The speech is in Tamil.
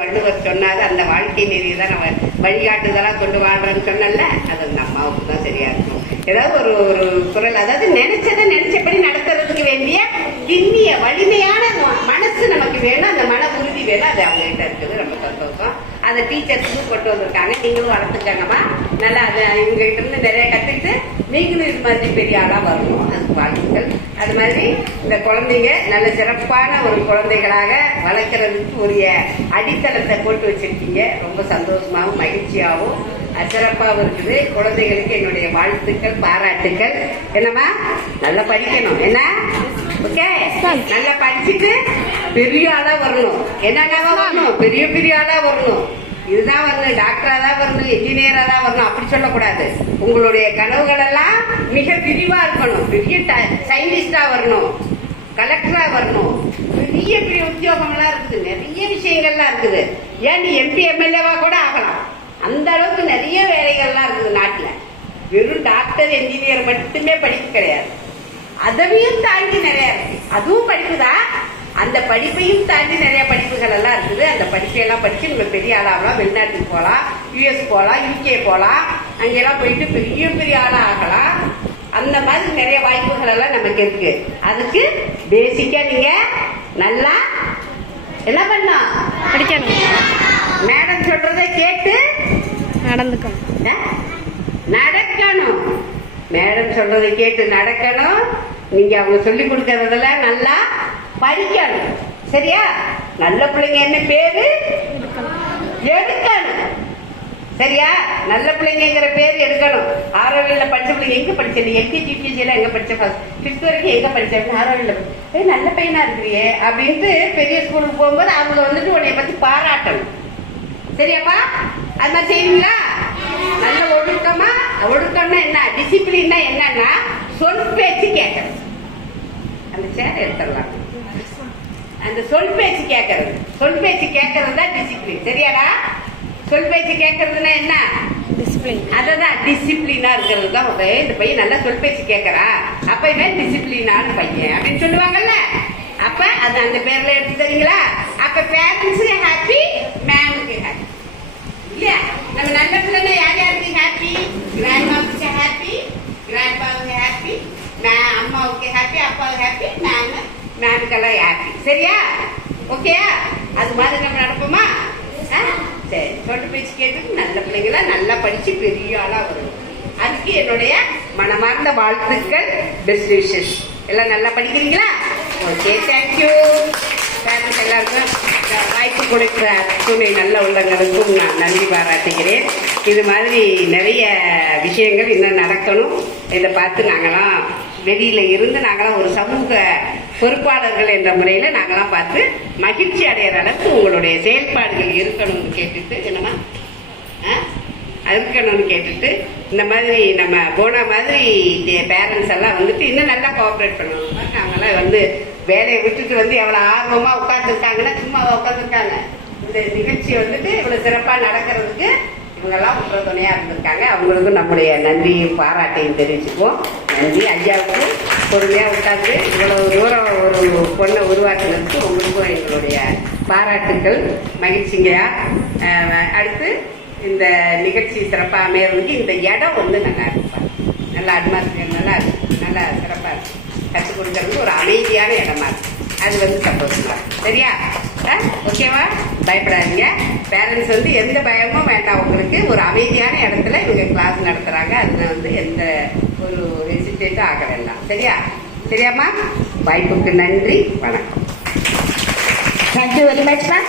வள்ளுவர் சொன்னாரு, அந்த வாழ்க்கை நெறியை தான் நம்ம வழிகாட்டுதலா கொண்டு வாழ்றோம்னு சொன்னல, அது அந்த அம்மாவுக்கு தான் சரியா இருக்கும். ஏதாவது ஒரு ஒரு குரல், அதாவது நினைச்சதை நினைச்சபடி நடத்துறதுக்கு வேண்டிய திண்ணிய வலிமையான மனசு நமக்கு வேணும், அந்த மன உறுதி வேணும். அது அவங்க கிட்ட இருக்குது. ரொம்ப சந்தோஷம். அதை டீச்சர்ஸுக்கும் கொண்டு வந்திருக்காங்க. நீங்களும் வளர்த்துக்காங்கம்மா. நல்லா அதை இவங்க கிட்ட இருந்து நிறைய கத்துக்கிட்டு நீங்களும் இது மாதிரி பெரிய ஆளா வரணும். அதுக்கு வாழ்த்துக்கள். அது மாதிரி இந்த குழந்தைங்க நல்ல சிறப்பான ஒரு குழந்தைகளாக வளர்க்கறதுக்கு உரிய அடித்தளத்தை போட்டு வச்சிருக்கீங்க. ரொம்ப சந்தோஷமாகவும் மகிழ்ச்சியாகவும் சிறப்பாகவும் இருக்குது. குழந்தைகளுக்கு என்னுடைய வாழ்த்துக்கள், பாராட்டுக்கள். என்னம்மா, நல்லா படிக்கணும். என்ன ஓகே, நல்லா படிச்சுட்டு பெரிய ஆளா வரணும். என்னென்னவா வரணும்? பெரிய பெரிய ஆளா வரணும். இதுதான் வரணும், டாக்டரா தான் வரணும், என்ஜினியரா தான் வரணும், அப்படி சொல்லக்கூடாது. உங்களுடைய கனவுகள் எல்லாம் மிக விரிவா இருக்கணும். பெரிய சயின்டிஸ்டா வரணும், கலெக்டரா வரணும். பெரிய பெரிய உத்தியோகம்லாம் இருக்குது, நிறைய விஷயங்கள்லாம் இருக்குது. ஏன் நீ எம்பி எம்எல்ஏவா கூட ஆகலாம். அந்த அளவுக்கு நிறைய வேலைகள்லாம் இருக்குது நாட்டுல. வெறும் டாக்டர் என்ஜினியர் மட்டுமே படிப்பு கிடையாது, அதையும் தாண்டி நிறைய இருக்கு. அதுவும் படிப்புதான், அந்த படிப்பையும் தாண்டி நிறைய படிப்புகள் எல்லாம் இருக்குது. அந்த படிப்பையெல்லாம் படிச்சு நீங்க பெரிய ஆளாகலாம். வெளிநாட்டுக்கு போகலாம், யூஎஸ் போகலாம், யூகே போகலாம், அங்கெல்லாம் போயிட்டு பெரிய பெரிய ஆளா ஆகலாம். அந்த மாதிரி நிறைய வாய்ப்புகள் எல்லாம் நமக்கு இருக்கு. அதுக்கு பேசிக்கா நீங்க நல்லா என்ன பண்ணும், படிக்கணும். மேடம் சொல்றதை கேட்டு நடந்துக்கணும். நடக்கணும். மேடம் சொல்றதை கேட்டு நடக்கணும். நீங்க அவங்க சொல்லி கொடுக்கறதுல நல்லா படிக்கணும். சரியா? நல்ல பிள்ளைங்க என்ன பேரு எடுக்கணும். சரியா? நல்ல பிள்ளைங்கிற பேர் எடுக்கணும். ஆரோவியல்ல படிச்ச பிள்ளைங்க எங்க படிச்சது, எல்கேஜி யூகேஜில எங்க படிச்ச, ஃபிஃப்த் வரைக்கும் எங்க படிச்ச, ஆரோவியல்ல நல்ல பையனா இருக்கிறியே அப்படின்ட்டு பெரிய ஸ்கூலுக்கு போகும்போது அவங்க வந்துட்டு உன்னைய பத்தி பாராட்டணும். சரியாப்பா? அது மாதிரி செய்வீங்களா? நல்ல ஒழுக்கமா, ஒழுக்கம்னா என்ன, டிசிப்ளின்னா என்னன்னா சொல் பேச்சு கேட்கறது. அந்த சேர் எடுத்துடலாம். அந்த சொல் பேச்சு கேட்கறது, சொல் பேச்சு கேட்கறது தான் டிசிப்ளின். சரியாடா? சொல் பேச்சு கேட்கறதுன்னா என்ன, டிசிப்ளின். அததான் டிசிப்ளினா இருக்கிறது தான். இந்த பையன் நல்லா சொல் பேச்சு கேட்கறா, அப்ப இவன் டிசிப்ளினான பையன் அப்படின்னு சொல்லுவாங்கல்ல. அப்ப அது அந்த பேர்ல எடுத்து தரீங்களா? அப்ப பேரண்ட்ஸுக்கு ஹாப்பி, மேமுக்கு ஹாப்பி. இல்லையா? நம்ம நல்ல பிள்ளைங்க யார் யாருக்கு ஹாப்பி? கிராண்ட் மாவுக்கு ஹாப்பி, கிராண்ட் பாவுக்கு ஹாப்பி, அம்மாவுக்கு ஹாப்பி, அப்பாவுக்கு ஹாப்பி, மேமுக்கெல்லாம் ஹாப்பி. சரியா? ஓகேயா? அது மாதிரி நம்ம நடப்போமா? சரி, சொட்டு பேச்சு கேட்டு நல்ல பிள்ளைங்களா நல்லா படிச்சு பெரிய ஆளா வரும். அதுக்கு என்னுடைய மனமார்ந்த வாழ்த்துக்கள், பெஸ்ட் விஷஸ். எல்லாம் நல்லா படிக்கிறீங்களா? Okay, thank you. பேரண்ட்ஸ் எல்லாருக்கும் வாய்ப்பு கொடுக்கிற துணை நல்ல உள்ளங்களுக்கும் நான் நன்றி பாராட்டுகிறேன். இது மாதிரி நிறைய விஷயங்கள் இன்னும் நடக்கணும். இதை பார்த்து நாங்களாம் வெளியில இருந்து நாங்களாம் ஒரு சமூக பொறுப்பாளர்கள் என்ற முறையில நாங்களாம் பார்த்து மகிழ்ச்சி அடைகிற அளவுக்கு உங்களுடைய செயல்பாடுகள் இருக்கணும்னு கேட்டுட்டு, என்னமா இருக்கணும்னு கேட்டுட்டு, இந்த மாதிரி நம்ம போன மாதிரி பேரண்ட்ஸ் எல்லாம் வந்துட்டு இன்னும் நல்லா கோஆப்ரேட் பண்ணணும். நாங்கெல்லாம் வந்து வேலையை விட்டுட்டு வந்து எவ்வளவு ஆர்வமா உட்காந்துருக்காங்கன்னா, சும்மா உட்காந்துருக்காங்க. இந்த நிகழ்ச்சி வந்துட்டு இவ்வளவு சிறப்பா நடக்கிறதுக்கு இவங்கெல்லாம் உற்ற துணையா இருந்திருக்காங்க. அவங்களுக்கும் நம்முடைய நன்றியும் பாராட்டையும் தெரிவிச்சுக்குவோம். நன்றி. ஐயாவுக்கு பொறுமையா உட்காந்து இவ்வளவு தூரம் ஒரு பொண்ணை உருவாக்குனதுக்கு உங்களுக்கும் எங்களுடைய பாராட்டுக்கள். மகிழ்ச்சிங்கயா. அடுத்து இந்த நிகழ்ச்சி சிறப்பாக அமையறதுக்கு இந்த இடம் வந்து நல்லா இருப்பாங்க. நல்லா அட்மாஸ்பியர் நல்லா இருக்கு, நல்லா சிறப்பாக இருக்கு. கற்றுக் கொடுக்கறதுக்கு ஒரு அமைதியான இடமா இருக்கு. அது வந்து சந்தோஷமா இருக்கு. சரியா? ஓகேவா? பயப்படாதீங்க. பேரண்ட்ஸ் வந்து எந்த பயமும் வேண்டாம். உங்களுக்கு ஒரு அமைதியான இடத்துல இவங்க கிளாஸ் நடத்துறாங்க. அதுல வந்து எந்த ஒரு ஹெசிடேட்டும் ஆக வேண்டாம். சரியா? சரியாம்மா? வாய்ப்புக்கு நன்றி. வணக்கம். Thank you very much, ma'am.